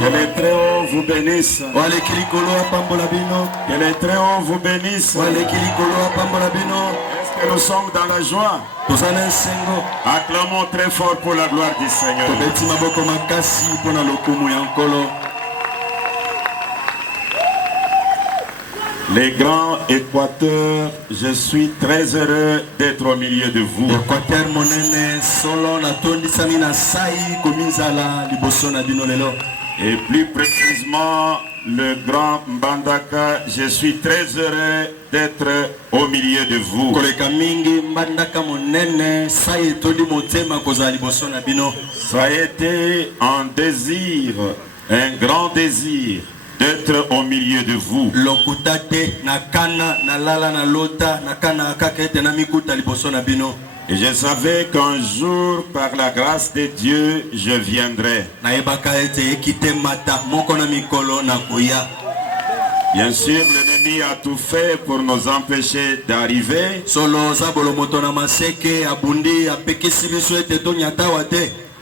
Que les très hauts vous bénissent. Que les très hauts vous bénissent. Est-ce que nous sommes dans la joie? Acclamons très fort pour la gloire du Seigneur. Les grands Équateurs, je suis très heureux d'être au milieu de vous. Et plus précisément, le grand Mbandaka, je suis très heureux d'être au milieu de vous. Ça a été un désir, un grand désir d'être au milieu de vous. Et je savais qu'un jour, par la grâce de Dieu, je viendrai. Bien sûr, l'ennemi a tout fait pour nous empêcher d'arriver.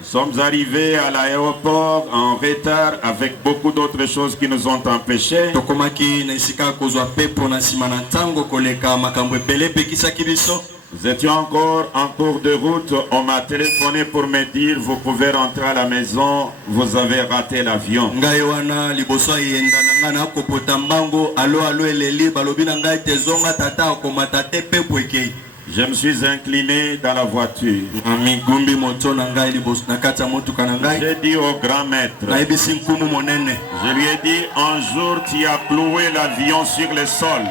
Nous sommes arrivés à l'aéroport en retard avec beaucoup d'autres choses qui nous ont empêchés. Nous étions encore en cours de route. On m'a téléphoné pour me dire vous pouvez rentrer à la maison, vous avez raté l'avion. Je me suis incliné dans la voiture. J'ai dit au grand maître, je lui ai dit un jour tu as cloué l'avion sur le sol.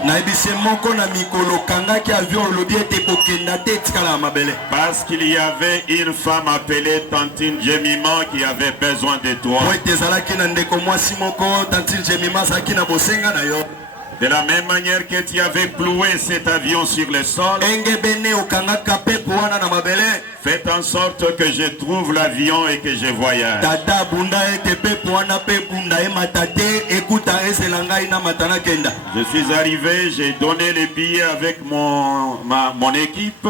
Parce qu'il y avait une femme appelée Tantine Jemima qui avait besoin de toi. De la même manière que tu avais cloué cet avion sur le sol, faites en sorte que je trouve l'avion et que je voyage. Je suis arrivé, j'ai donné les billets avec mon équipe.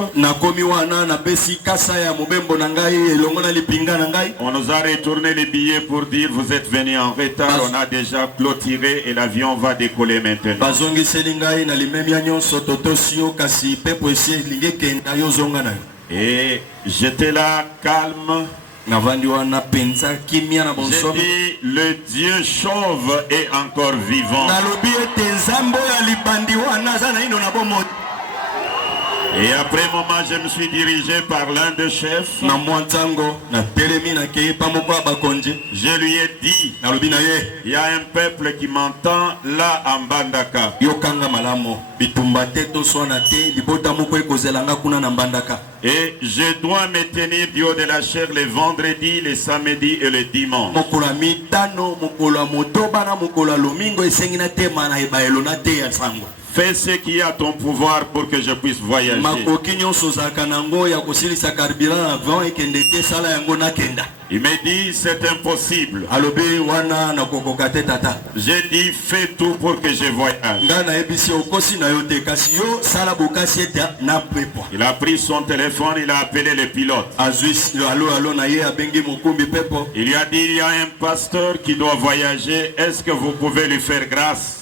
On nous a retourné les billets pour dire vous êtes venus en retard, on a déjà clôturé et l'avion va décoller maintenant. Et j'étais là calme. J'ai dit le Dieu chauve est encore vivant. Et après un moment, je me suis dirigé par l'un des chefs. Je lui ai dit, il y a un peuple qui m'entend là en Mbandaka. Et je dois me tenir du haut de la chair les vendredis, les samedis et les dimanches. Fais ce qui est à ton pouvoir pour que je puisse voyager. Il m'a dit c'est impossible. J'ai dit fais tout pour que je voyage. Il a pris son téléphone, il a appelé le pilote. Il lui a dit il y a un pasteur qui doit voyager, est-ce que vous pouvez lui faire grâce?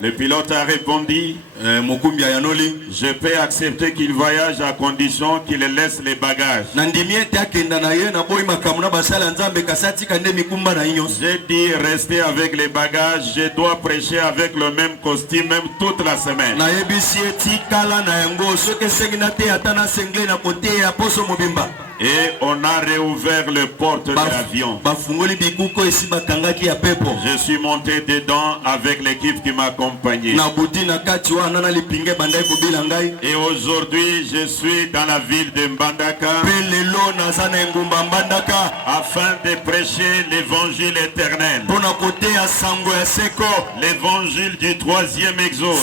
Le pilote a répondu je peux accepter qu'il voyage à condition qu'il laisse les bagages. J'ai dit rester avec les bagages, je dois prêcher avec le même costume même toute la semaine. Et on a réouvert les portes de l'avion. Je suis monté dedans avec l'équipe qui m'accompagnait. Et aujourd'hui, je suis dans la ville de Mbandaka afin de prêcher l'évangile éternel. L'évangile du troisième exode.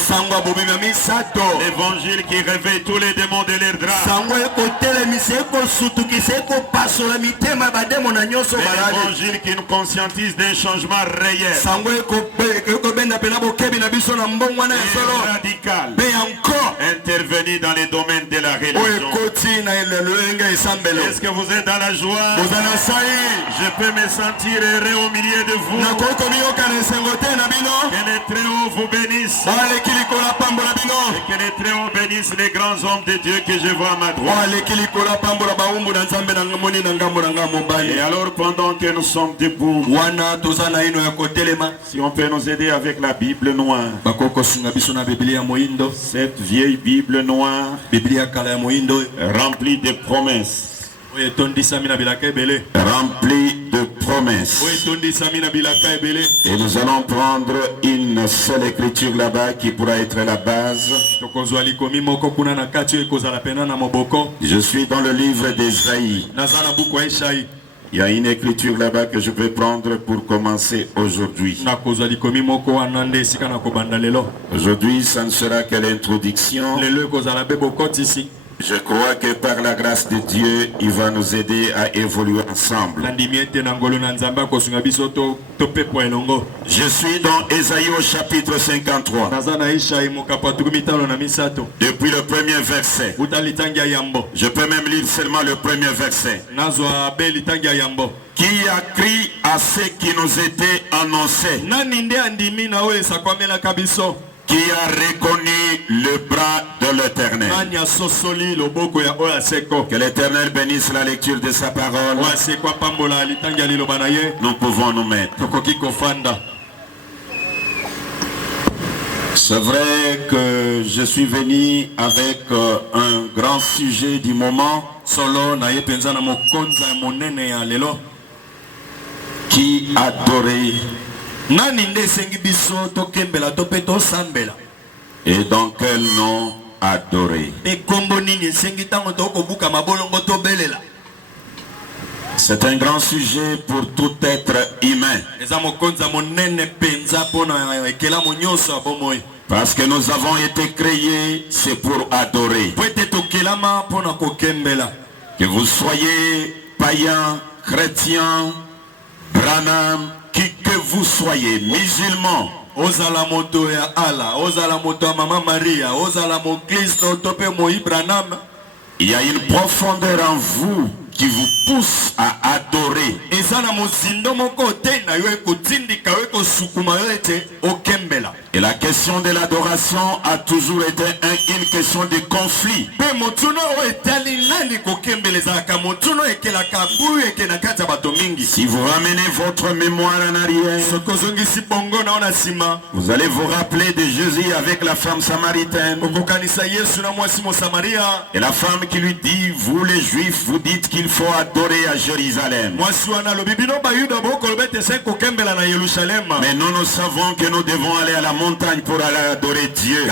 L'évangile qui réveille tous les démons de leur drap. L'évangile qui nous conscientise d'un changement réel. Et radical. Intervenir dans les domaines de la religion. Est-ce que vous êtes dans la joie? Je peux me sentir heureux au milieu de vous. Que les Très-Hauts vous bénissent. Et que les Très-Hauts bénissent les grands hommes de Dieu que je vois à ma droite. Et alors pendant que nous sommes debout, si on peut nous aider avec la Bible noire, cette vieille Bible noire remplie de promesses. Rempli de promesses. Et nous allons prendre une seule écriture là-bas qui pourra être la base. Je suis dans le livre d'Ésaïe. Il y a une écriture là-bas que je vais prendre pour commencer aujourd'hui. Aujourd'hui, ça ne sera que l'introduction. Je crois que par la grâce de Dieu, il va nous aider à évoluer ensemble. Je suis dans Ésaïe au chapitre 53. Depuis le premier verset. Je peux même lire seulement le premier verset. Qui a crié à ce qui nous était annoncé? Qui a reconnu le bras de l'Éternel? Que l'Éternel bénisse la lecture de sa parole. Nous pouvons nous mettre. C'est vrai que je suis venu avec un grand sujet du moment. Qui adorait. Et dans quel nom adorer? C'est un grand sujet pour tout être humain. Parce que nous avons été créés, c'est pour adorer. Que vous soyez païen, chrétien, Branham, qui que vous soyez, musulmans, Ozala moto ya Allah, ozala moto ya Mama Maria, ozala mo Kristo tope mo Ibranam. Il y a une profondeur en vous qui vous pousse à adorer. Et la question de l'adoration a toujours été une question de conflit. Si vous ramenez votre mémoire en arrière, vous allez vous rappeler de Jésus avec la femme samaritaine. Et la femme qui lui dit, vous les Juifs, vous dites qu'il faut adorer à Jérusalem. Mais nous savons que nous devons aller à la montagne pour aller adorer Dieu.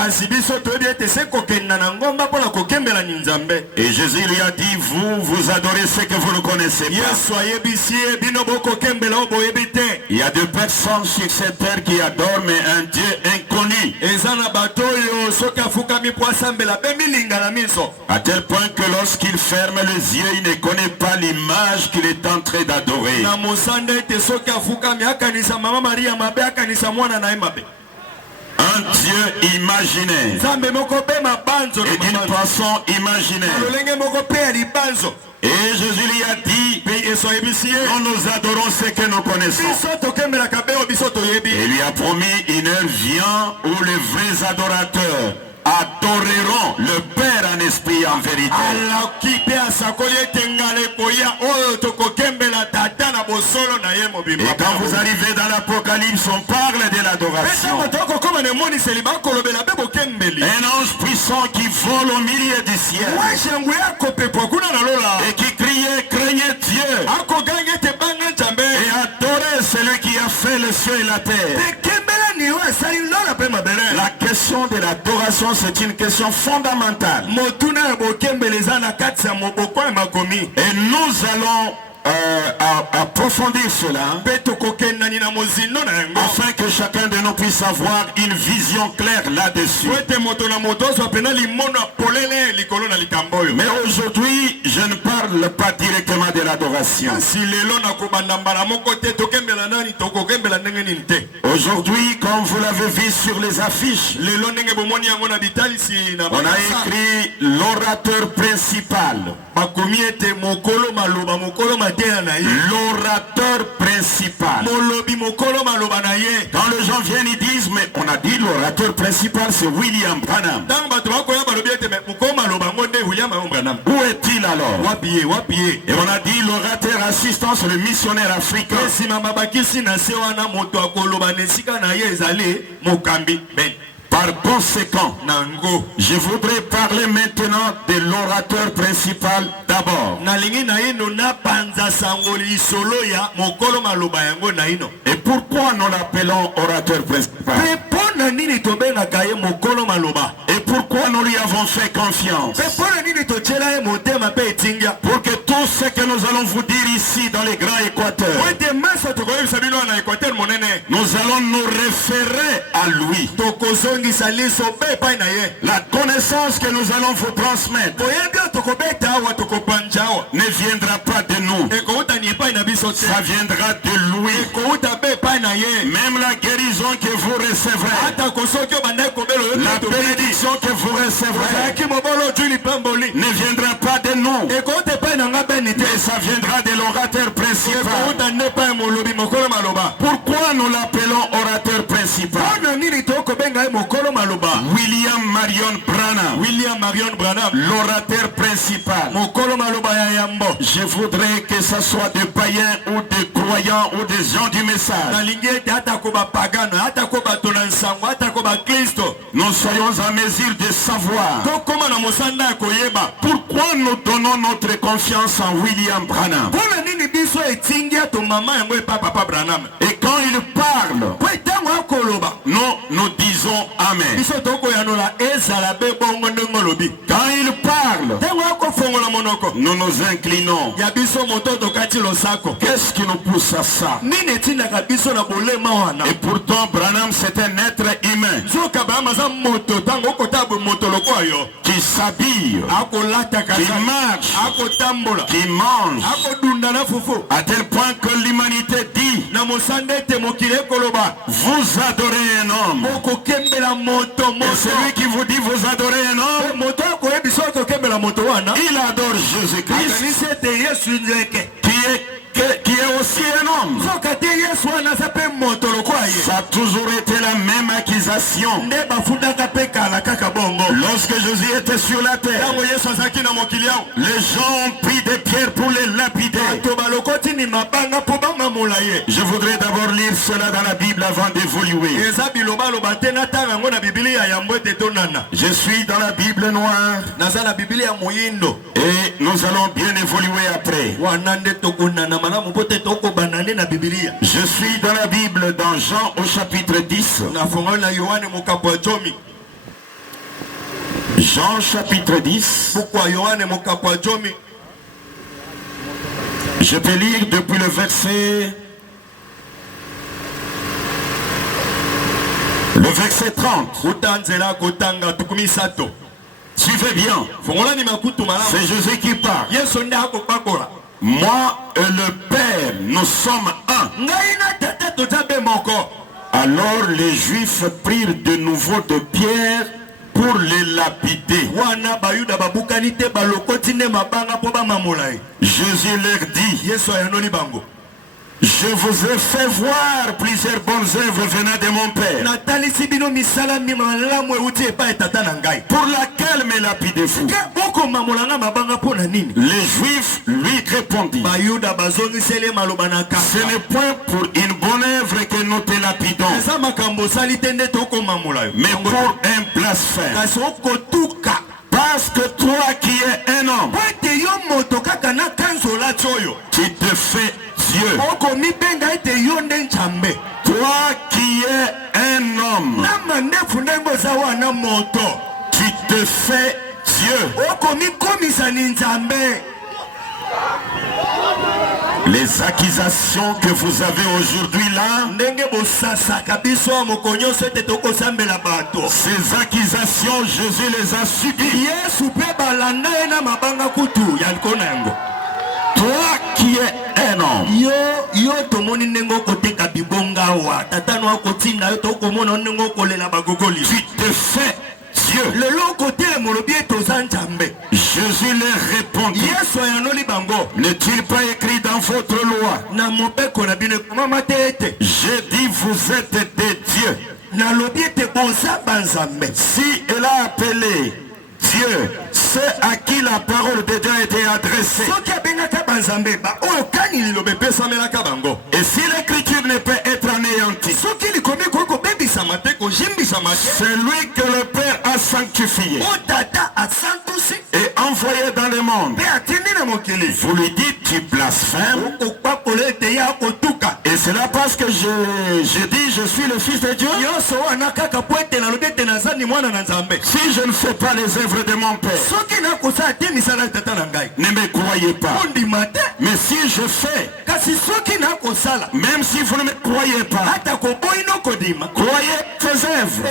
Et Jésus lui a dit, vous adorez ce que vous ne connaissez pas. Il y a deux personnes sur cette terre qui adorent, mais un Dieu inconnu. À tel point que lorsqu'il ferme les yeux, il ne connaît pas l'image qu'il est en train d'adorer. Un Dieu imaginaire et d'une façon imaginaire. Et Jésus lui a dit, nous adorons ce que nous connaissons. Et il lui a promis une heure vient où les vrais adorateurs adoreront le Père en esprit et en vérité. Et quand vous arrivez dans l'Apocalypse, on parle de l'adoration. Un ange puissant qui vole au milieu du ciel et qui criait, craignez Dieu et adorez celui qui a fait le ciel et la terre. La question de l'adoration, c'est une question fondamentale. Et nous allons approfondir cela afin que chacun de nous puisse avoir une vision claire là-dessus. Mais aujourd'hui, je ne parle pas directement de l'adoration. Aujourd'hui, comme vous l'avez vu sur les affiches, on a écrit l'orateur principal. L'orateur principal. Quand les gens viennent, ils disent, mais on a dit l'orateur principal, c'est William Branham. Où est-il alors? Et on a dit l'orateur assistant, c'est le missionnaire africain. Par conséquent, je voudrais parler maintenant de l'orateur principal d'abord. Et pourquoi nous l'appelons orateur principal? Et pourquoi nous lui avons fait confiance? Pour que tout ce que nous allons vous dire ici dans les grands Équateurs, nous allons nous référer à lui. La connaissance que nous allons vous transmettre ne viendra pas de nous. Ça viendra de lui. Même la guérison que vous recevrez, la bénédiction que vous recevrez ne viendra pas de nous. Mais ça viendra de l'orateur principal. Pourquoi nous l'appelons orateur principal? William Marion Branham, l'orateur principal. Je voudrais que ce soit des païens ou des croyants ou des gens du message, nous soyons en mesure de savoir pourquoi nous donnons notre confiance en William Branham. Et quand il parle, nous disons Amen. Quand il parle, nous nous inclinons. Qu'est-ce qui nous pousse à ça? Et pourtant Branham c'est un être humain qui s'habille, qui marche, qui mange, à tel point que l'humanité dit, vous adorez un homme. Et celui qui vous dit vous adorez un homme, il adore Jésus-Christ, qui est aussi un homme. Ça a toujours été la même accusation. Lorsque Jésus était sur la terre, les gens ont pris des pierres pour les lapider. Je voudrais d'abord lire cela dans la Bible avant d'évoluer. Je suis dans la Bible noire et nous allons bien évoluer après. Je suis dans la Bible dans Jean au chapitre 10. Jean chapitre 10. Je peux lire depuis le verset 30. Suivez bien. C'est Jésus qui parle. Moi et le Père, nous sommes un. Alors les Juifs prirent de nouveau de pierre pour les lapider. Jésus leur dit, je vous ai fait voir plusieurs bonnes œuvres venant de mon Père. Pour laquelle me lapidez-vous? Les Juifs lui répondirent, ce n'est point pour une bonne œuvre que nous te lapidons, mais pour un blasphème. Parce que toi qui es un homme, tu te fais Dieu. Toi qui es un homme, Les accusations que vous avez aujourd'hui là, ces accusations, Jésus les a subies. Toi qui es un homme, tu te fais Dieu. Jésus leur répondit, n'est-il pas écrit dans votre loi? J'ai dit vous êtes des dieux. Si elle a appelé Dieu, c'est à qui la parole de Dieu a été adressée. Et si l'écriture ne peut être anéantie, c'est lui que le Père a sanctifié et envoyé dans le monde. Vous lui dites tu blasphèmes. Et c'est là parce que je dis je suis le Fils de Dieu. Si je ne fais pas les œuvres de mon Père, ne me croyez pas. Mais si je fais, même si vous ne me croyez pas, croyez ces œuvres,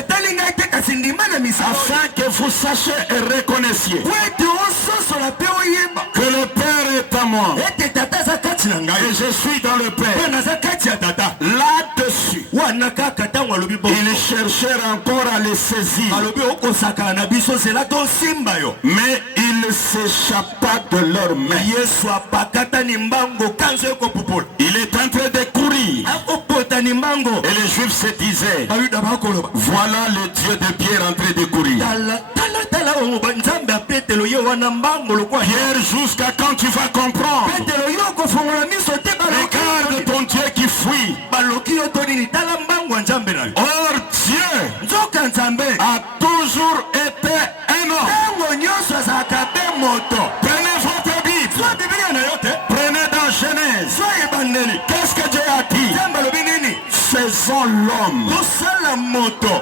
afin que vous sachiez et reconnaissiez que le Père est à moi et je suis dans le Père. Là-dessus, ils cherchèrent encore à les saisir, mais il s'échappa de leurs mains. Il est en train de courir. Et les Juifs se disaient, voilà le Dieu de Pierre en train de courir. Pierre, jusqu'à quand tu vas comprendre? Regarde ton Dieu qui fuit. Or Dieu a toujours été un homme. Prenez votre Bible. Prenez dans Genèse. Qu'est-ce que Dieu a dit? Faisons l'homme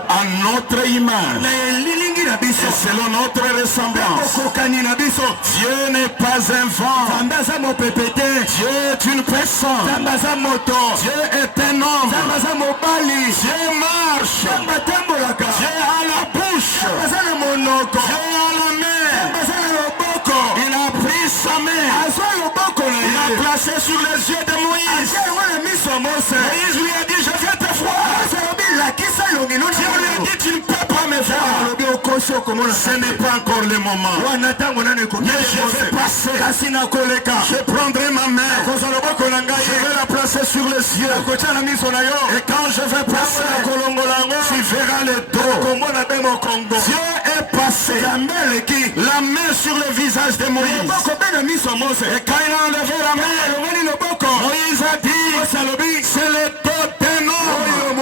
à notre image et selon notre ressemblance. Dieu n'est pas un vent. Dieu est une personne. Dieu est un homme. Dieu marche. Dieu a la bouche. Dieu a la main. Il a pris sa main. Il a placé sur les yeux de Moïse. Moïse lui a dit je vais te voir. Dieu lui a dit tu ne peux pas me voir. Ce n'est pas encore le moment. Mais je vais passer. Je prendrai ma main. Je vais la placer sur les yeux. Et quand je vais passer, tu verras le dos. Dieu est passé. La main sur le visage de Moïse. Et quand il a enlevé la main, Moïse a dit c'est le dos d'un homme.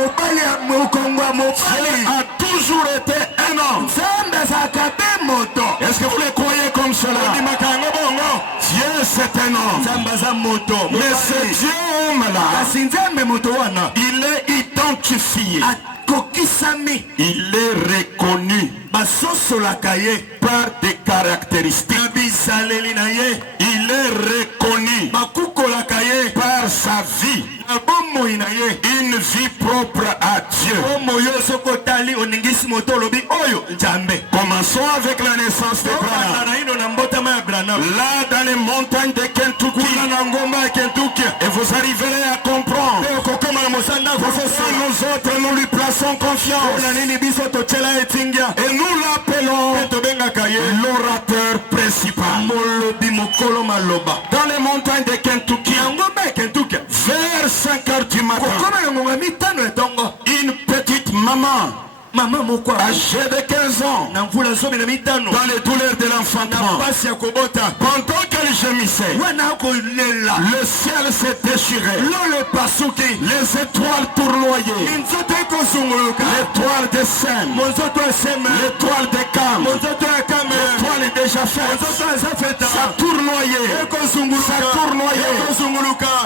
Dieu a toujours été un homme. Est-ce que vous le croyez comme cela? Dieu c'est un homme. Mais ce Dieu homme là, il est identifié. Il est reconnu par des caractéristiques. Il est reconnu par sa vie. Une vie propre à Dieu. Commençons avec la naissance de Branham. Là dans les montagnes de Kentucky. Et vous arriverez à comprendre pourquoi nous autres nous lui plaçons confiance. Et nous l'appelons l'orateur principal. Dans les montagnes de Kentucky, vers 5 heures du matin, une petite maman âgée de 15 ans, dans les douleurs de l'enfantement, pendant qu'elle gémissait, le ciel s'est déchiré, les étoiles tournoyaient, l'étoile de Sem, l'étoile de Cam, l'étoile déjà faite, ça tournoyait.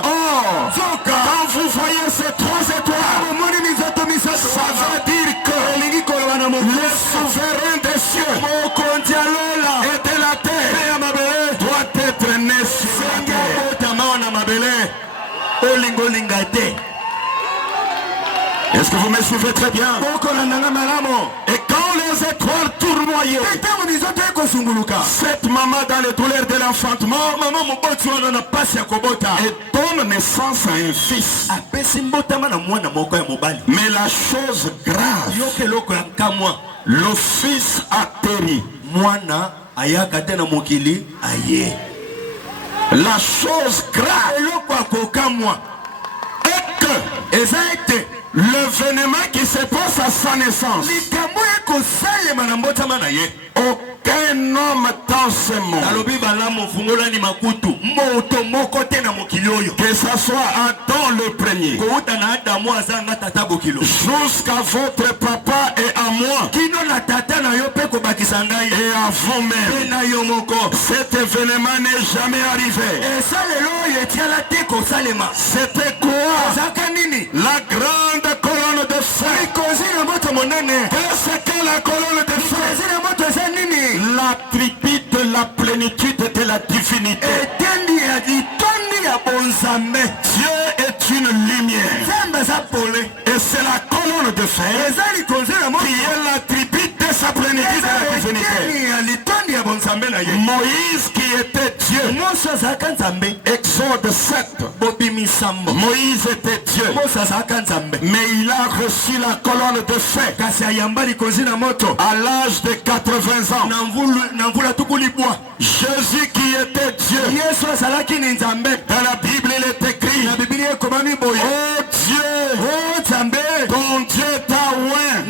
Oh, quand vous voyez ces 3 étoiles, ça veut dire que le souverain des cieux et de la terre Est-ce que vous me suivez très bien? Et quand les étoiles tournoyaient, cette maman dans les douleurs de l'enfantement et donne naissance à un fils. Mais la chose grave, le fils atterrit. La chose grave est que l'événement qui se passe à sa naissance, aucun homme dans ce monde, que ce soit Adam le premier, jusqu'à votre papa et à moi, et à vous-même, cet événement n'est jamais arrivé. C'était quoi? La grande colonne de feu. Qu'est-ce que la colonne de feu? La tripite, la plénitude de la divinité. Dieu est une lumière. Et c'est la colonne de feu qui est la tripite de sa plénitude de la divinité. Moïse qui était Dieu. Exode 7. Moïse était Dieu. Mais il a reçu la colonne de feu à l'âge de 80 ans. Jésus qui était Dieu. Dans la Bible il est écrit: oh Dieu, ton Dieu t'a oint.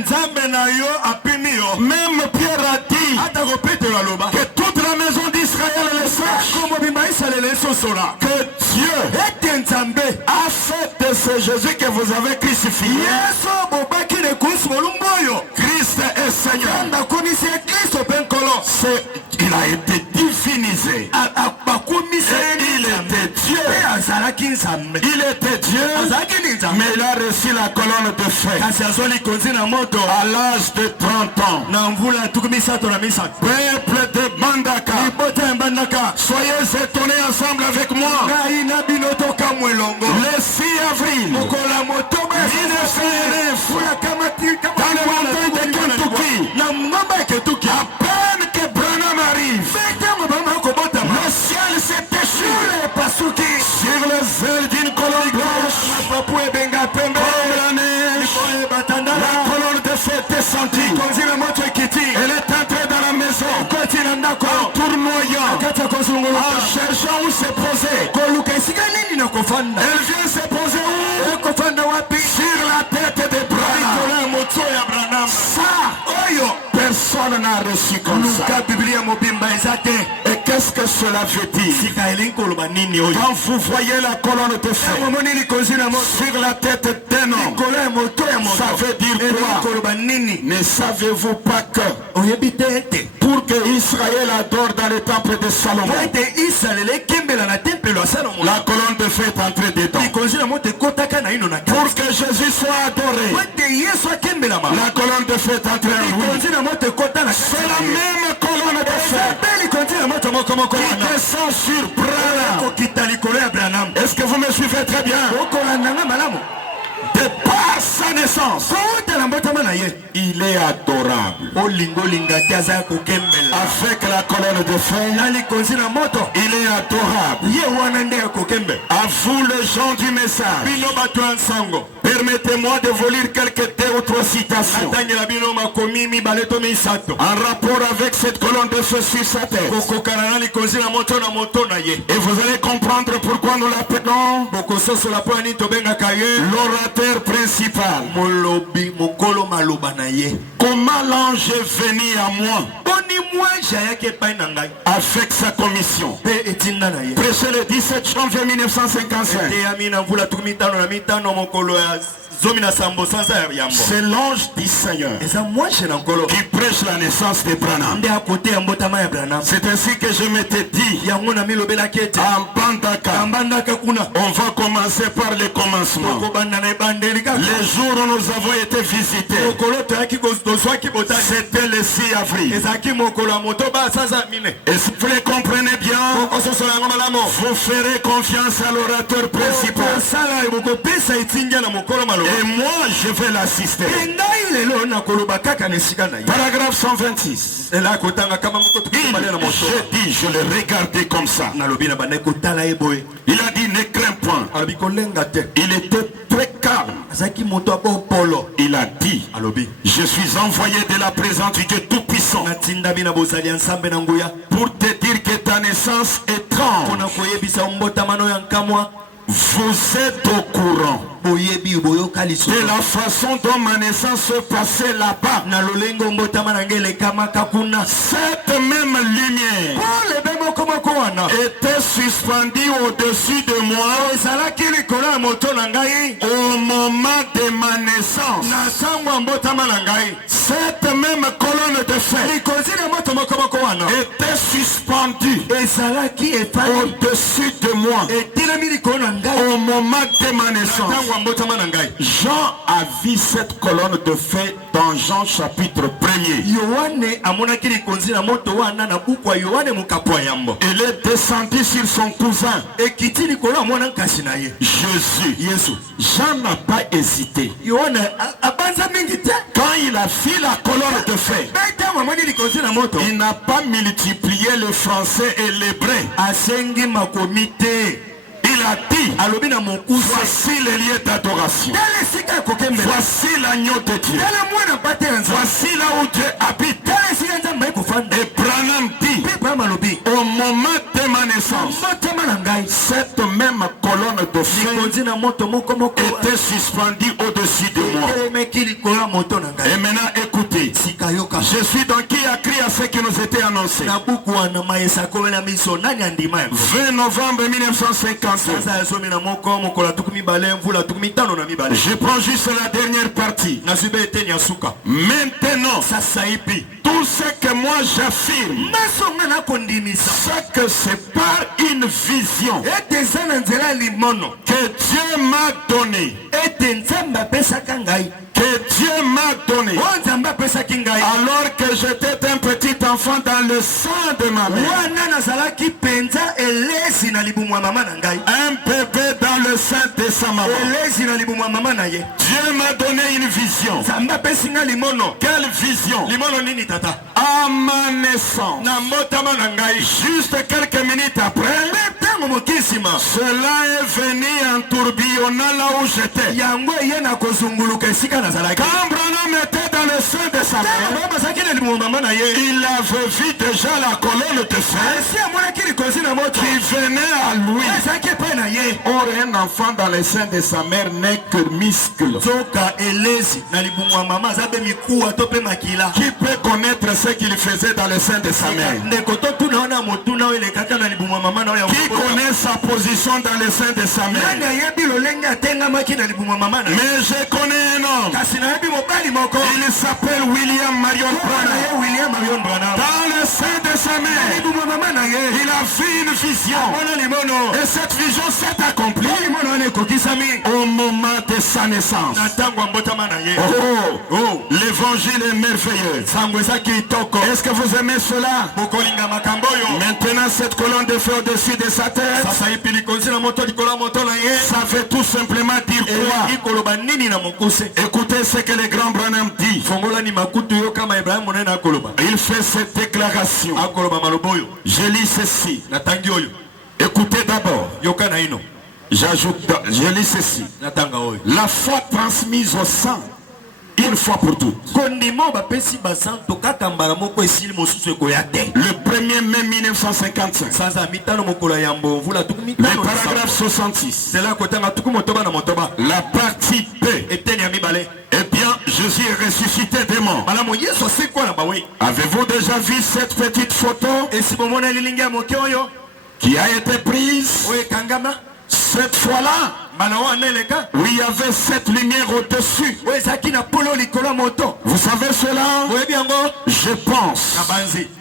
Même Pierre a dit que toute la maison d'Israël le sache que Dieu a fait de ce Jésus que vous avez crucifié, Christ est Seigneur. Il a été divinisé. Il était Dieu. Il était Dieu, mais il a reçu la colonne de feu à l'âge de 30 ans. Peuple de Bandaka, soyez étonnés ensemble avec moi. Le 6 avril 1909, dans le montagne de Kentucky, à peine que Branham arrive, le ciel s'est déchiré sur les ailes d'une colonne blanche. Comme la neige, la colonne de feu est descendue. Elle est entrée dans la maison en tournoyant, en cherchant où se poser. Elle vient se poser où? Sur la tête de Branham. Ça, personne n'a reçu comme ça. Et qu'est-ce que cela veut dire? Quand vous voyez la colonne de feu sur la tête d'un homme, ça veut dire quoi? Ne savez-vous pas que pour que Israël adore dans le temple de Salomon, la colonne de feu est entrée dedans? Pour que Jésus soit adoré, la colonne de feu est entrée en lui. C'est la même colonne de feu qui descend sur Branham. Est-ce que vous me suivez très bien? De par sa naissance, il est adorable. Avec la colonne de feu, il est adorable. À vous les gens du message, permettez-moi de vous lire quelques 2 ou 3 citations en rapport avec cette colonne de feu sur sa tête. Et vous allez comprendre pourquoi nous l'appelons l'orateur principal. Comment l'ange est venu à moi avec sa commission. Prêché le 17 janvier 1955. C'est l'ange du Seigneur qui prêche la naissance de Branham. C'est ainsi que je m'étais dit en Bandaka, on va commencer par le commencement. Les jours où nous avons été visités, c'était le 6 avril. Et si vous les comprenez bien, vous ferez confiance à l'orateur principal. Et moi, je vais l'assister. Paragraphe 126. Je l'ai regardé comme ça. Il a dit, ne crains point. Il était très calme. Il a dit, je suis envoyé de la présence du Dieu Tout-Puissant pour te dire que ta naissance est étrange. Vous êtes au courant de la façon dont ma naissance se passait là-bas. Cette même lumière était suspendue au-dessus de moi au moment de ma naissance. Cette même colonne de feu était suspendue au-dessus de moi au moment de ma naissance. Jean a vu cette colonne de feu dans Jean chapitre 1er. Il est descendu sur son cousin Jésus. Jean n'a pas hésité. Quand il a vu la colonne de feu, il n'a pas multiplié le français et l'hébreu. Il a dit, voici les lieux d'adoration. Voici l'agneau de Dieu. Voici là où Dieu habite. Et Branham dit, au moment de ma naissance, cette même colonne de feu était suspendue au-dessus de moi. Et maintenant écoutez, je suis donc qui a crié à ce qui nous était annoncé. 20 novembre 1950. Je prends juste la dernière partie. Maintenant, tout ce que moi j'affirme, c'est que c'est par une vision que Dieu m'a donné. Que Dieu m'a donné alors que j'étais un petit enfant dans le sang de ma mère. Un bébé dans le sein de sa maman. Dieu m'a donné une vision. Quelle vision? À ma naissance, juste quelques minutes après, cela est venu en tourbillonnant là où j'étais. Quand Branham était dans le sein de sa mère, il avait vu déjà la colonne de feu qui venait à lui. Or, un enfant dans le sein de sa mère n'est que muscle. Qui peut connaître ce qu'il faisait dans le sein de sa mère? Qui connaît sa position dans le sein de sa mère? Mais je connais un homme. Il s'appelle William Marion Branham. Dans le sein de sa mère, il a vu une vision. Et cette vision s'est accomplie au moment de sa naissance. L'évangile est merveilleux. Est-ce que vous aimez cela? Maintenant cette colonne de feu au-dessus de sa tête, ça veut tout simplement dire quoi? Écoutez ce que le grand Branham dit. Il fait cette déclaration. Je lis ceci. Écoutez d'abord. J'ajoute, je lis ceci. La foi transmise au sang une fois pour toutes. Le 1er mai 1955. Le paragraphe 66. La partie B. Eh bien, Jésus est ressuscité des morts. Avez-vous déjà vu cette petite photo qui a été prise cette fois-là? Oui, il y avait cette lumière au-dessus. Vous savez cela? Je pense.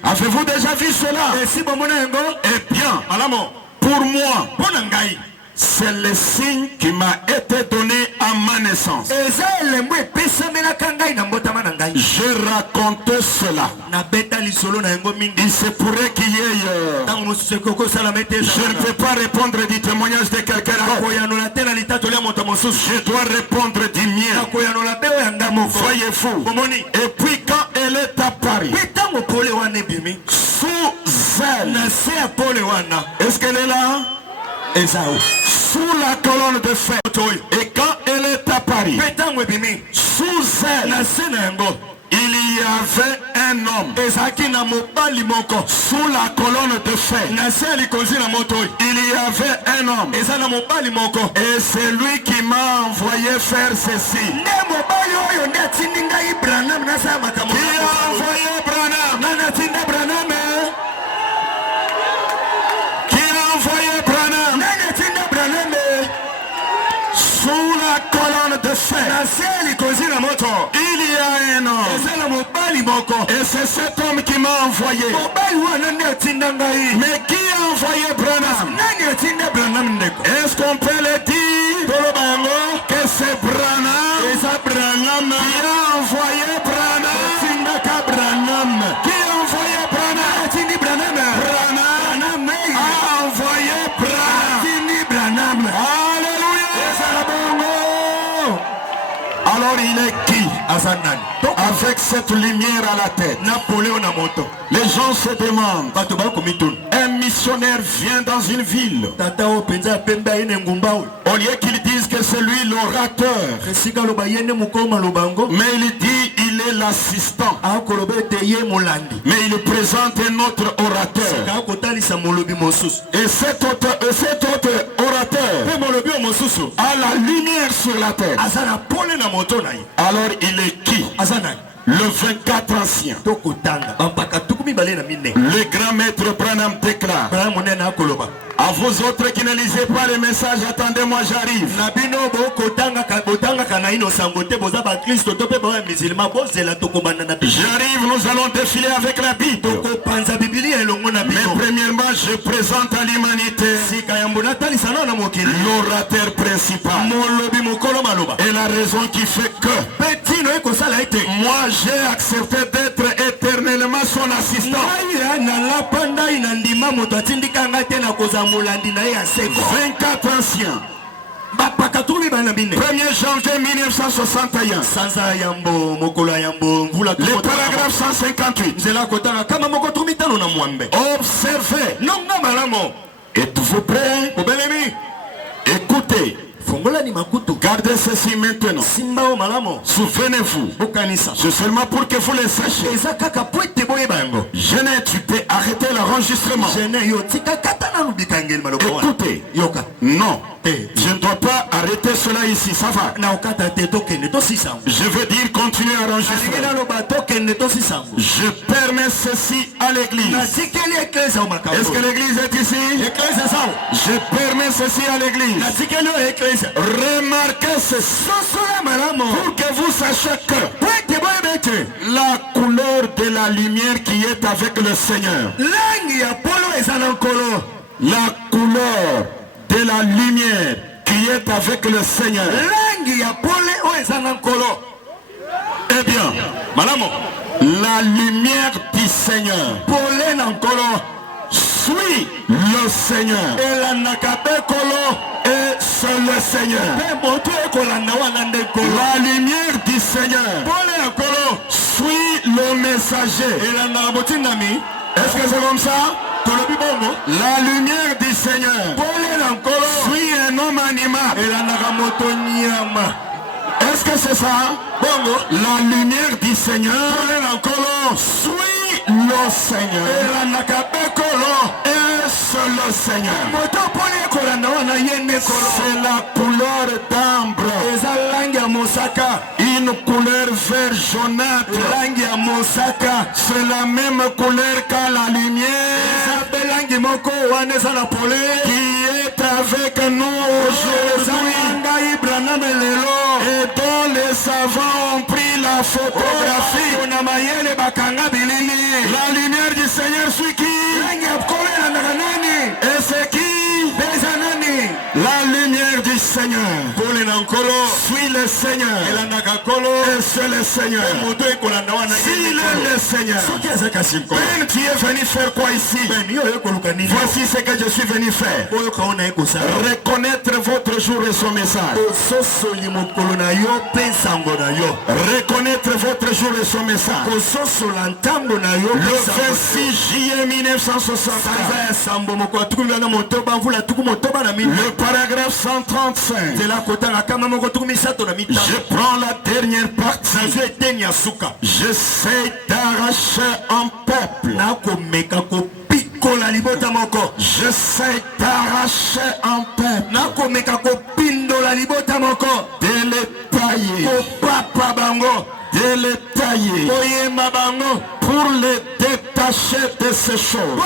Avez-vous déjà vu cela? Eh bien, pour moi, C'est le signe qui m'a été donné à ma naissance. Je raconte cela. Il se pourrait qu'il y ait... je ne peux pas répondre du témoignage de quelqu'un d'autre. Je dois répondre du mien. Soyez fous. Et puis quand elle est à Paris, sous elle, est-ce qu'elle est là? Sous la colonne de fer. Et quand elle est à Paris, sous elle, il y avait un homme. Sous la colonne de fer, il y avait un homme. Et c'est lui qui m'a envoyé faire ceci. Qui a envoyé Branham? Sous la colonne de fer, il y a un homme. Et c'est cet homme qui m'a envoyé. Mais qui a envoyé Branham? Est-ce qu'on peut le dire que c'est Branham qui a envoyé Branham? Qui a envoyé Branham? Branham a envoyé Branham. Alors il est qui? Avec cette lumière à la tête. Les gens se demandent. Un missionnaire vient dans une ville. Au lieu qu'ils disent que c'est lui l'orateur, mais il dit il est l'assistant. Mais il présente un autre orateur. Et cet autre orateur a la lumière sur la tête. Alors il est qui? Le 24 ancien. Le grand maître Branham déclare: à vous autres qui ne lisez pas les messages, attendez-moi, j'arrive. J'arrive, nous allons défiler avec la Bible. Mais premièrement, je présente à l'humanité l'orateur principal. Et la raison qui fait que moi j'ai accepté d'être éternellement son assistant. 24 anciens. 1er janvier 1961. Le paragraphe 158. Observez. Êtes-vous prêts? Écoutez. Gardez ceci maintenant. Souvenez-vous. C'est seulement pour que vous le sachiez. Tu peux arrêter l'enregistrement. Écoutez. Non. Je ne dois pas arrêter cela ici. Ça va. Je veux dire continuer à enregistrer. Je permets ceci à l'église. Est-ce que l'église est ici? Je permets ceci à l'église. Remarquez ceci pour que vous sachiez que la couleur de la lumière qui est avec le Seigneur, la couleur de la lumière qui est avec le Seigneur, eh bien, la lumière du Seigneur suit le Seigneur. Et c'est le Seigneur. La lumière du Seigneur suit le messager. Est-ce que c'est comme ça? La lumière du Seigneur suit un homme animal. Est-ce que c'est ça? La lumière du Seigneur suit le Seigneur. Et c'est le Seigneur. C'est la couleur d'ambre. Une couleur vert jaunâtre. C'est la même couleur qu'à la lumière qui est avec nous aujourd'hui. Et dont les savants ont pris la photographie. La lumière du Seigneur suit qui? Et c'est qui? La Seigneur. Suis le Seigneur. Et c'est le Seigneur. S'il est le Seigneur. Ben, tu es venu faire quoi ici? Voici ce que je suis venu faire. Reconnaître votre jour et son message. Reconnaître votre jour et son message. Le 26 juillet 1964. Le paragraphe 135. Je prends la dernière partie. J'essaie d'arracher un peuple. J'essaie d'arracher un peuple. De les tailler. De les tailler. Pour les détacher de ces choses.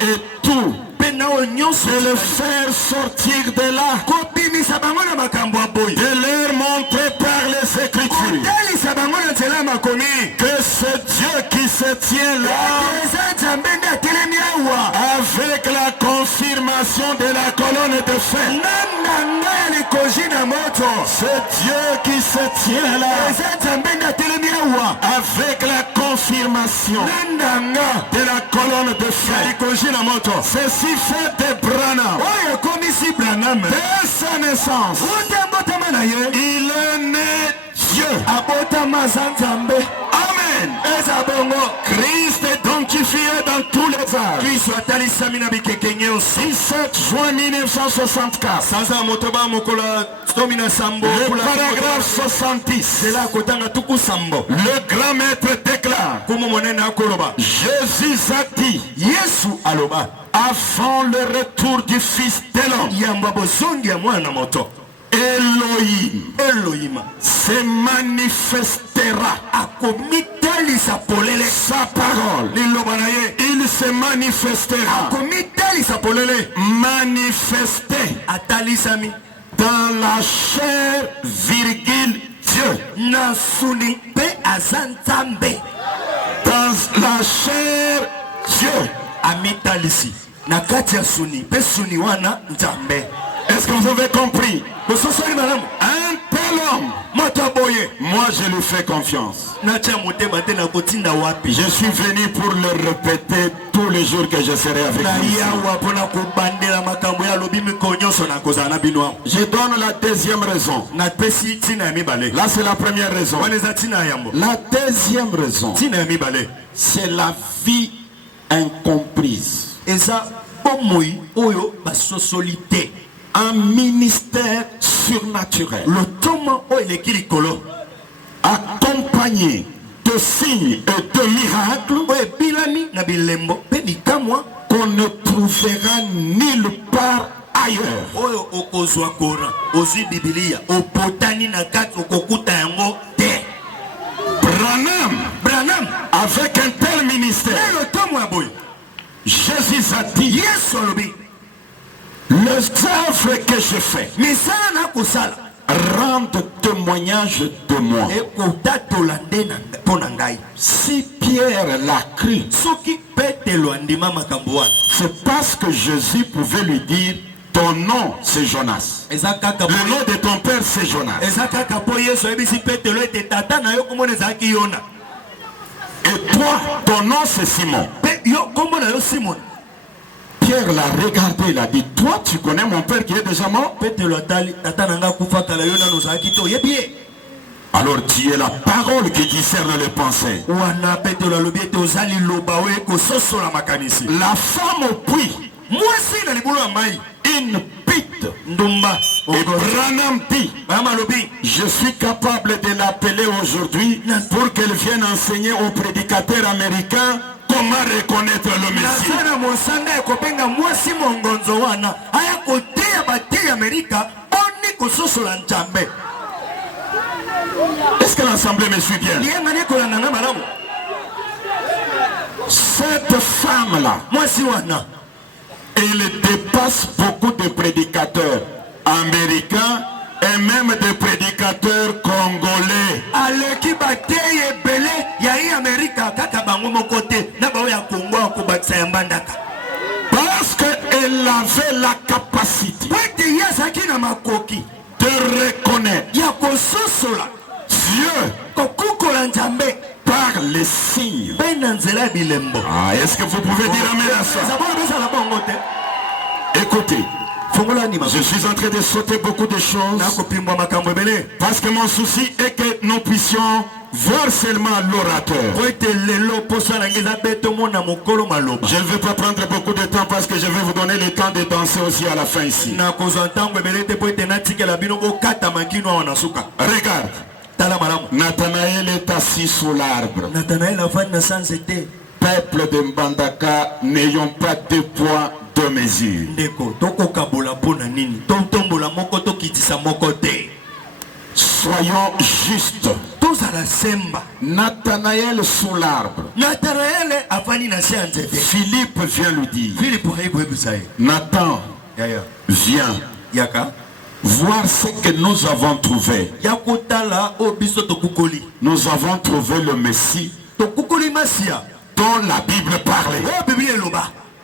Et tout. De le faire sortir de là. De leur montrer par les Écritures que c'est Dieu qui se tient là avec la confirmation de la colonne de feu. C'est Dieu qui se tient là avec la confirmation de la colonne de feu. Ceci fait de Branham dès sa naissance. Il est né Dieu. Amen. Christ est identifié dans tous les âges. 17 juin 1964. Le paragraphe 70. Le grand maître déclare. Jésus a dit. Avant le retour du Fils de l'homme. Elohim se manifestera. Sa parole. Il se manifestera. Manifesté dans la chair, virgule, Dieu. Dans la chair, Dieu. Est-ce que vous avez compris? Un tel homme, moi je lui fais confiance. Je suis venu pour le répéter tous les jours que je serai avec lui. Je donne la deuxième raison. Là c'est la première raison. La deuxième raison, c'est la vie incomprise. Un ministère surnaturel accompagné de signes et de miracles qu'on ne trouvera nulle part ailleurs. Branham avec un tel ministère, Jésus a dit, les œuvres que je fais rendent témoignage de moi. Si Pierre l'a cru, c'est parce que Jésus pouvait lui dire, ton nom c'est Jonas. Le nom de ton père c'est Jonas. Et toi, ton nom c'est Simon. Pierre l'a regardé, il a dit, toi tu connais mon père qui est déjà mort? Alors tu es la parole qui discerne les pensées. La femme au puits, une pite. Et Branham dit, je suis capable de l'appeler aujourd'hui pour qu'elle vienne enseigner aux prédicateurs américains comment reconnaître le Messie. Est-ce que l'Assemblée me suit bien? Cette femme-là, elle dépasse beaucoup de prédicateurs américains et même des prédicateurs congolais. Parce qu'elle il avait la capacité de reconnaître Dieu par les signes. Ah, est-ce que vous pouvez dire amen à ça? Écoutez, je suis en train de sauter beaucoup de choses parce que mon souci est que nous puissions voir seulement l'orateur. Je ne vais pas prendre beaucoup de temps parce que je vais vous donner le temps de danser aussi à la fin ici. Regarde, Nathanaël est assis sous l'arbre. Peuple de Mbandaka, n'ayons pas de poids de mesure. Soyons justes. Nathanaël sous l'arbre. Philippe vient lui dire, Nathan, viens voir ce que nous avons trouvé. Nous avons trouvé le Messie dont la Bible parlait.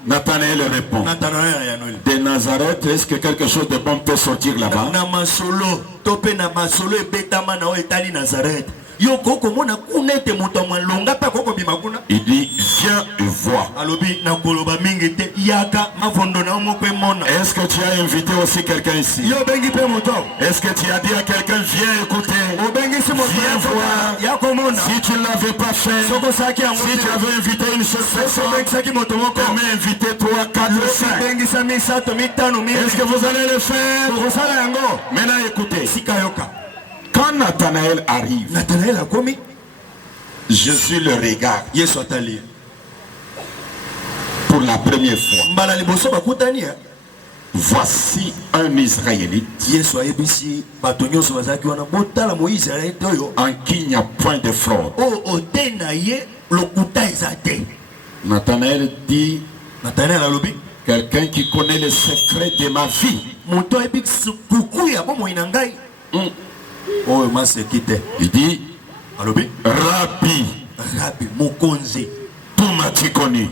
Nathanaël répond, de Nazareth, est-ce que quelque chose de bon peut sortir là-bas? Il dit, viens et vois. Est-ce que tu as invité aussi quelqu'un ici? Est-ce que tu as dit à quelqu'un, viens écouter, viens voir? Si tu ne l'avais pas fait, si tu avais invité une seule personne, mais invité 3, 4, 5. Est-ce que vous allez le faire? Maintenant écoutez. Quand Nathanaël arrive, Jésus le regarde pour la première fois. Voici un Israélite en qui il n'y a point de fraude. Nathanaël dit, quelqu'un qui connaît le secret de ma vie. Il dit, Rabbi, tout m'a-tu connu?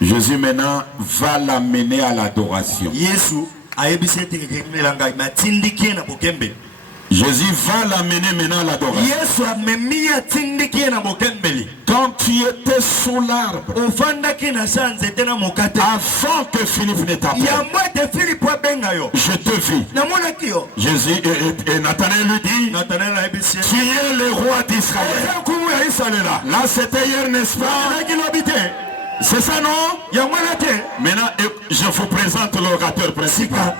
Jésus maintenant va l'amener à l'adoration. Jésus va l'amener maintenant à l'adoration. Quand tu étais sous l'arbre, avant que Philippe ne t'appelle, je te vis. Jésus et Nathanaël lui dit, tu es le roi d'Israël. Là c'était hier, n'est-ce pas? C'est ça, non? Maintenant, je vous présente l'orateur principal.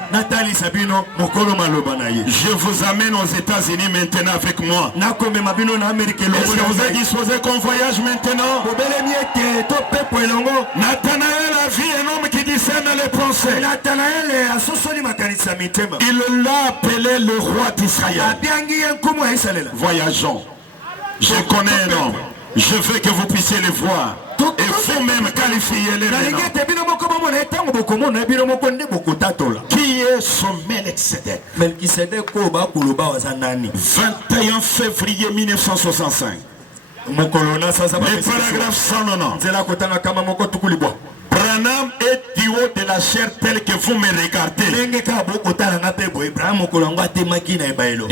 Je vous amène aux États-Unis maintenant avec moi. Est-ce que vous êtes disposé qu'on voyage maintenant? Nathanaël a vu un homme qui discerne les pensées. Il l'a appelé le roi d'Israël. Voyageons. Je connais un homme. Je veux que vous puissiez le voir. Et vous-même qualifiez les noms. Qui est ce Melchizedek? 21 février 1965. Le paragraphe 190. Branham est du haut de la chair tel que vous me regardez. Et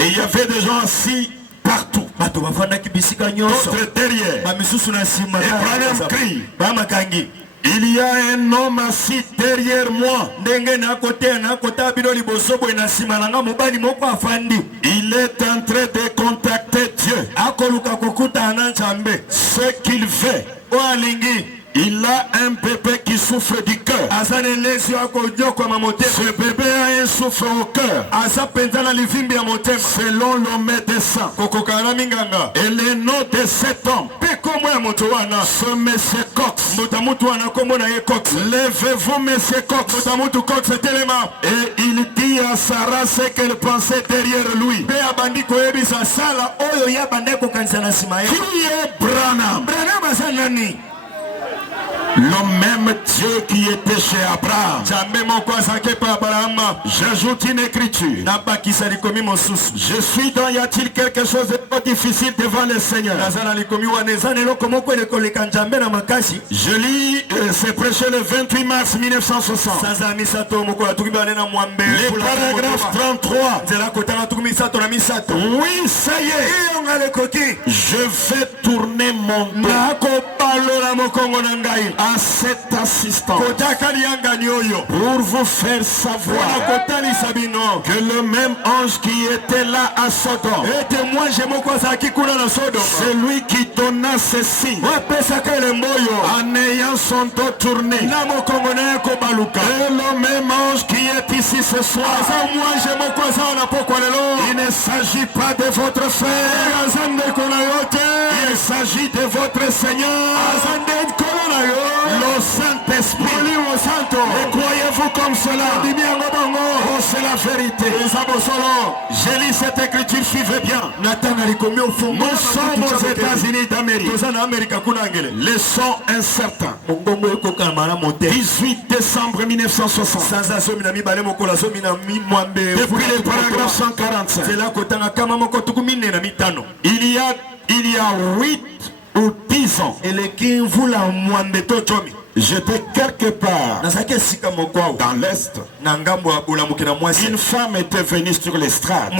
il y avait des gens assis partout. D'autres derrière. Et Branham crie, il y a un homme assis derrière moi. Il est en train de contacter Dieu. Ce qu'il fait, il a un bébé qui souffre du cœur. Ce bébé a un souffle au cœur. Selon le médecin. Et le nom de cet homme, ce monsieur Cox. Levez-vous, monsieur Cox. Et il dit à Sarah ce qu'elle pensait derrière lui. Qui est Branham? Le même Dieu qui était chez Abraham. J'ajoute une écriture. Je suis dans, y a-t-il quelque chose de pas difficile devant le Seigneur? Je lis, c'est prêché le 28 mars 1960. Les paragraphes 33. Oui, ça y est. Je vais tourner mon dos à cet assistant pour vous faire savoir que le même ange qui était là à Sodome, c'est lui qui donna ceci en ayant son dos tourné. Et le même ange qui est ici ce soir, il ne s'agit pas de votre frère, il s'agit de votre Seigneur, le Saint-Esprit. Et croyez-vous comme cela? Oh, c'est la vérité. J'ai lu cette écriture, suivez bien. Nous sommes aux États-Unis d'Amérique. Le son incertain. 18 décembre 1960. Depuis le paragraphe 145. Il y a 8 ou 10 ans. J'étais quelque part dans l'Est. Une femme était venue sur l'estrade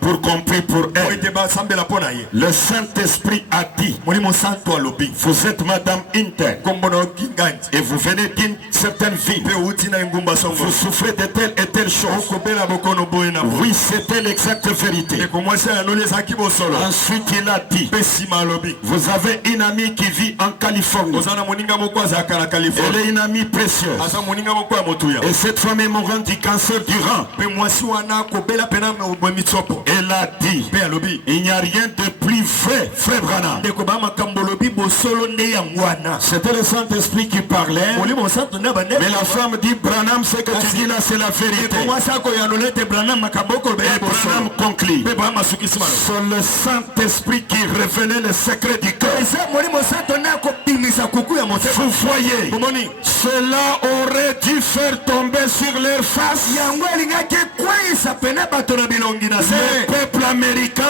pour qu'on prie pour elle. Le Saint-Esprit a dit, vous êtes Madame Inter et vous venez d'une certaine ville. Vous souffrez de telle et telle chose. Oui, c'était l'exacte vérité. Ensuite il a dit, vous avez une amie qui vit en Californie. Elle est une amie précieuse. Et cette femme est mourante du cancer du rein. Elle a dit, il n'y a rien de plus vrai, frère Branham. C'était le Saint-Esprit qui parlait. Mais la femme dit, Branham, ce que tu dis là, c'est la vérité. Et Branham conclut. C'est le Saint-Esprit qui révélait le secret du cœur. Vous voyez, cela aurait dû faire tomber sur leur face le peuple américain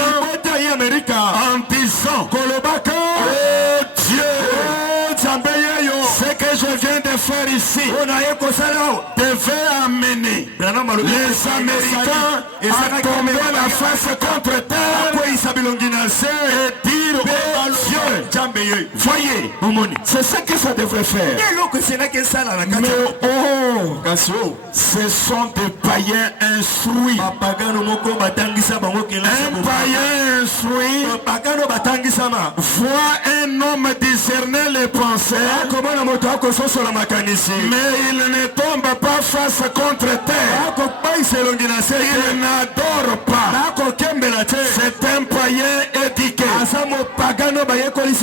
en disant, oh Dieu, ce que je viens de faire ici devait amener les Américains à tomber la face contre terre et dire, oh Dieu, voyez, c'est ce que ça devrait faire. Mais oh, ce sont des païens instruits. Un païen instruit voit un homme discerner les pensées, mais il ne tombe pas face contre terre. Il n'adore pas. C'est un païen éduqué. Il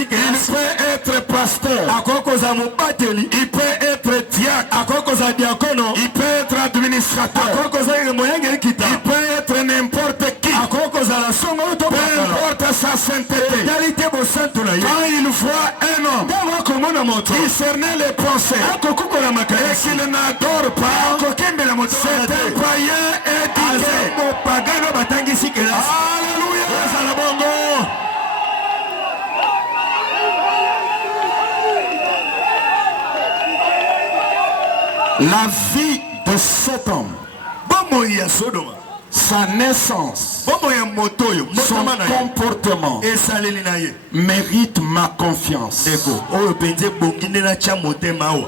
peut être pasteur. Il peut être diacre. Il peut être administrateur. Il peut être n'importe qui. Peu importe sa sainteté. Quand il voit un homme discerner les pensées et qu'il n'adore pas, c'est un païen éduqué. Alléluia. La vie de cet homme, sa naissance, son comportement mérite ma confiance.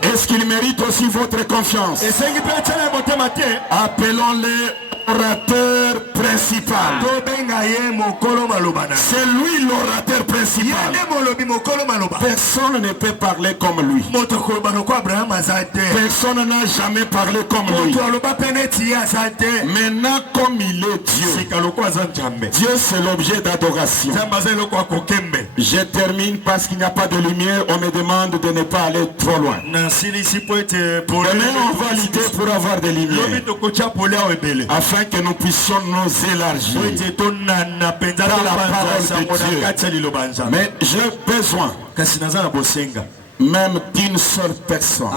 Est-ce qu'il mérite aussi votre confiance? Appelons-le orateur principal. C'est lui l'orateur principal. Personne ne peut parler comme lui. Personne n'a jamais parlé comme lui. Maintenant, comme il est Dieu, Dieu c'est l'objet d'adoration. Je termine parce qu'il n'y a pas de lumière. On me demande de ne pas aller trop loin. Demain on va lutter pour avoir des lumières, afin que nous puissions nous élargir dans la parole de Dieu. Mais j'ai besoin même d'une seule personne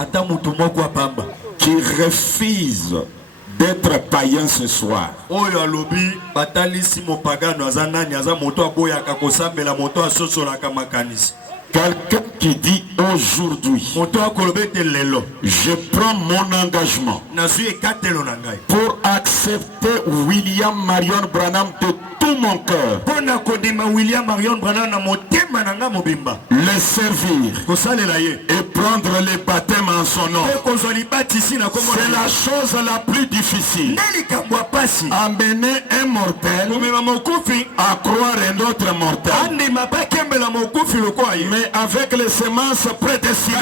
qui refuse d'être païen ce soir. Quelqu'un qui dit aujourd'hui, je prends mon engagement pour accepter William Marion Branham de tout mon cœur, le servir et prendre les baptêmes en son nom. C'est la chose la plus difficile. Amener un mortel à croire un autre mortel. Mais avec les semences prédestinées,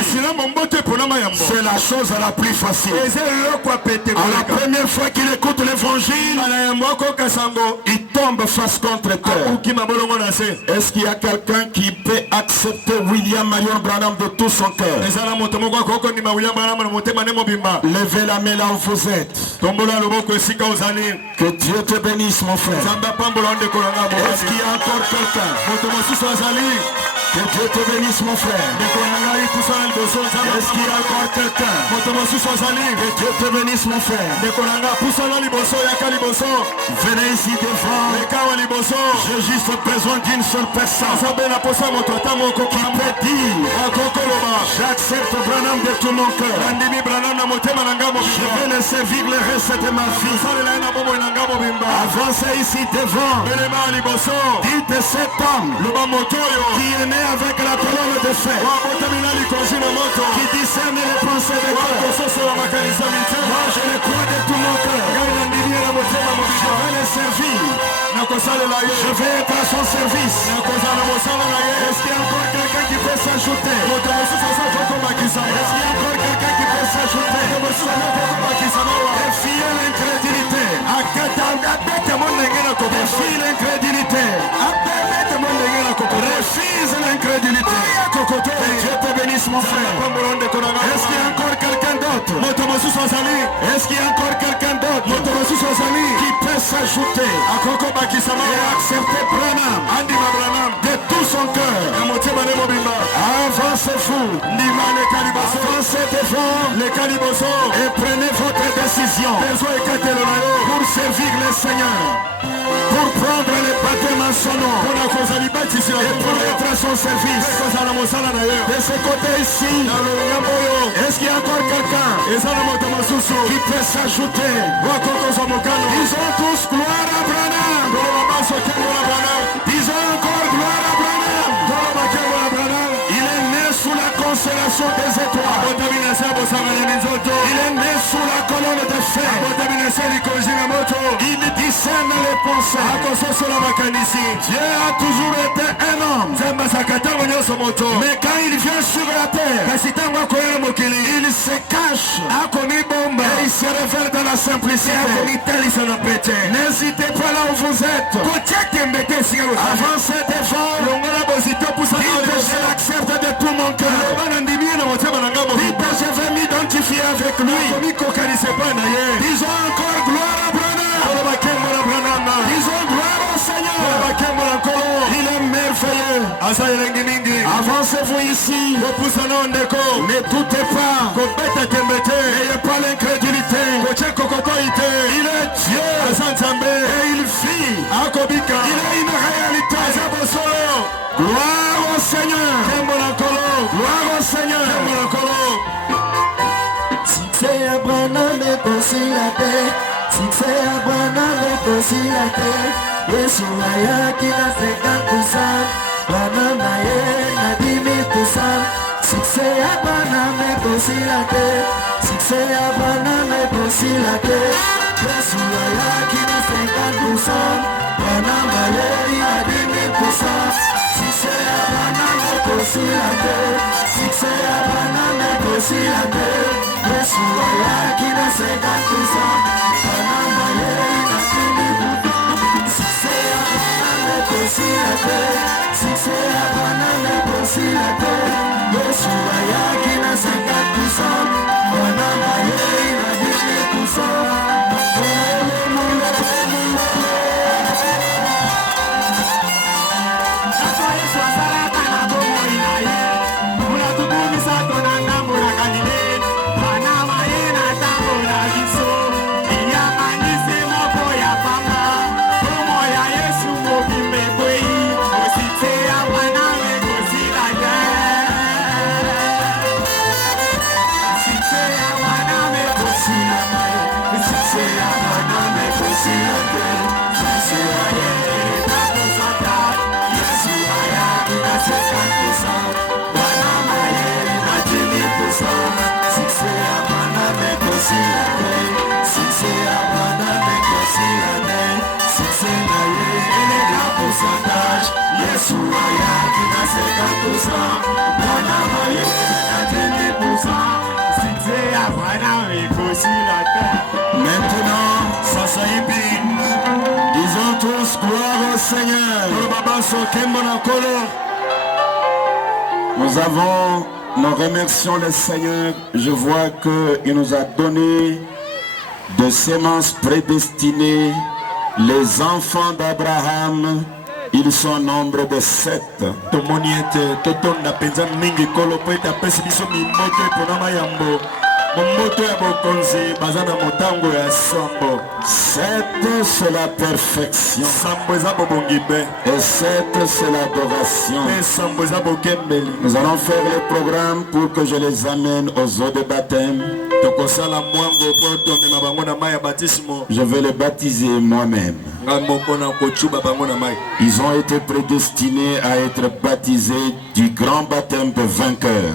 c'est la chose la plus facile. À la première fois qu'il écoute l'évangile, il tombe face contre terre. Est-ce qu'il y a quelqu'un qui peut accepter William Marion Branham de tout son cœur? Levez la main là où vous êtes. Que Dieu te bénisse, mon frère. Est-ce qu'il y a encore quelqu'un? Que Dieu te bénisse, mon frère. Est-ce qu'il y a encore quelqu'un? Que Dieu te bénisse, mon frère. Venez ici devant. J'ai juste besoin d'une seule personne qui peut dire, j'accepte Branham de tout mon cœur. Je vais le servir le reste de ma vie. Avancez ici devant. Dites cet homme qui est né avec la parole de fer, qui discerne les pensées de cœur. Moi je le crois de tout mon cœur. Je vais le servir. Je vais être à son service. Est-ce qu'il y a encore quelqu'un qui peut s'ajouter? Est-ce qu'il y a encore quelqu'un qui peut s'ajouter? Défiez l'incrédulité. Défie l'incrédulité. Refuse l'incrédulité. Dieu te bénisse, mon frère. Est-ce qu'il y a encore quelqu'un d'autre? Est-ce qu'il y a encore quelqu'un d'autre qui peut s'ajouter et accepter Branham de tout son cœur? Avancez-vous. Avancez devant et prenez votre décision pour servir le Seigneur, pour prendre le baptême en son nom et pour être à son service. De ce côté ici, est-ce qu'il y a encore quelqu'un qui peut s'ajouter? Disons tous gloire à Branham. Disons encore gloire à Branham. Il est né sous la constellation des étoiles. Il est né sous la colonne de fer. Il discerne les pensées. Dieu a toujours été un homme. Mais quand il vient sur la terre, il se cache et il se révèle dans la simplicité. N'hésitez pas là où vous êtes. Avancez devant. Dites, je l'accepte de tout mon cœur. Dites, je vais m'identifier avec lui. Disons encore gloire à Branham. Disons gloire au Seigneur. Il est merveilleux. Avancez-vous ici. Ne doutez pas. N'ayez pas l'incrédulité. Il est Dieu. Et il vit. Il est une réalité. Gloire au Seigneur. Gloire au Seigneur. Succès à Branham est possible la paix. Succès à Branham est possible la paix. Yesu aya kila 50%. Branham aye na 10,000%. Succès à Branham est possible la paix. Succès à Branham est possible la paix. Yesu aya kila 50%. Branham aye na 10,000%. Succès à Branham est possible la paix. Succès à Branham est possible la paix. Yesu aya kila 50%. Branham aye na 10,000%. Succès à Branham est possible la paix. Succès à Branham est possible la paix. Yesu aya kila 50%. Branham aye na 10,000%. Yesu asala kana bomo inaye. Muna tubuni sa Maintenant, disons tous gloire au Seigneur. Nous remercions le Seigneur. Je vois qu'il nous a donné de semences prédestinées, les enfants d'Abraham. Ils sont au nombre de 7. 7 c'est la perfection. Et 7 c'est l'adoration. Nous allons faire le programme pour que je les amène aux eaux de baptême. Je vais les baptiser moi-même. Ils ont été prédestinés à être baptisés du grand baptême de vainqueur.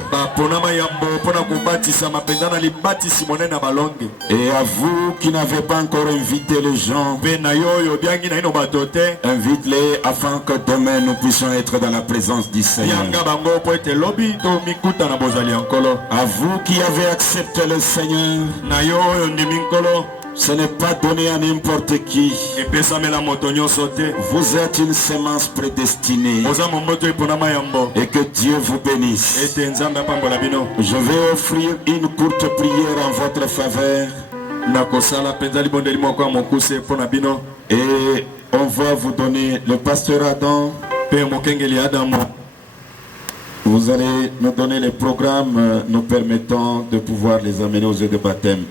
Et à vous qui n'avez pas encore invité les gens, invite-les afin que demain nous puissions être dans la présence du Seigneur. À vous qui avez accepté le Seigneur, ce n'est pas donné à n'importe qui. Vous êtes une semence prédestinée. Et que Dieu vous bénisse. Je vais offrir une courte prière en votre faveur. Et on va vous donner le pasteur Adam. Vous allez nous donner les programmes nous permettant de pouvoir les amener aux eaux de baptême.